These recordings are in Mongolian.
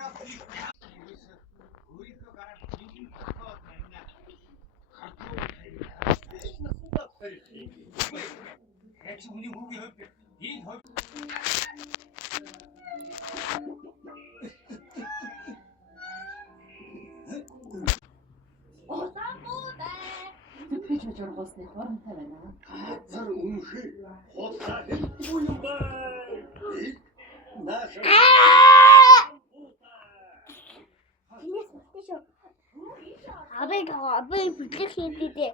Гэж жургуулсны хоронтой байна. Газар үнхээр хоолтой хэлгүй юм бай. Нааша. Абай бүтлэх хийдээ.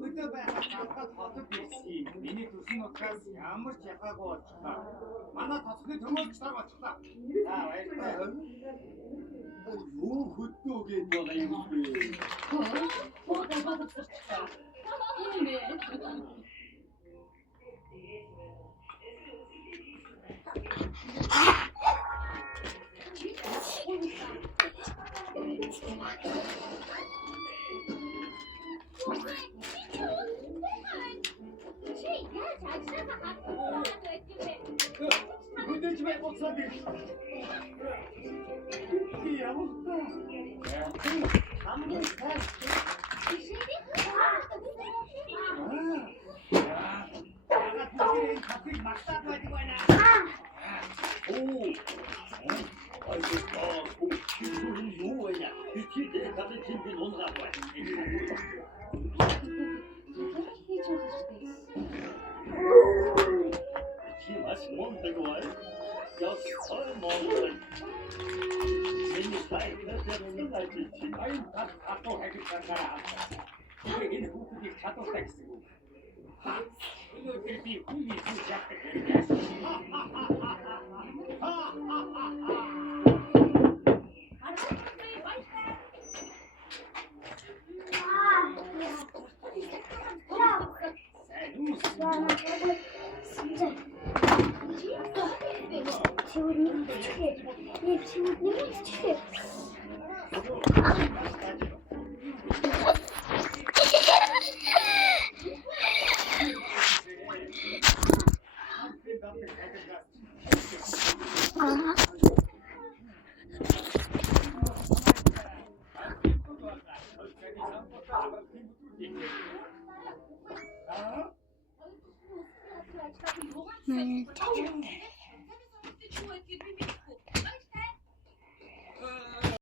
Өдөө байхад хатад хотод ирсэн. Миний төрсөн учраас ямар ч яхаагүй болчихлаа. Манай тоцны төмөлчтөр болчихлаа. За баярлалаа. Юу хөдөөгээд байгаа юм бэ? Богоо бодчихлаа. Тийм ээ. Өдөөж бай боцоод ир. Ямар хамгийн сайн.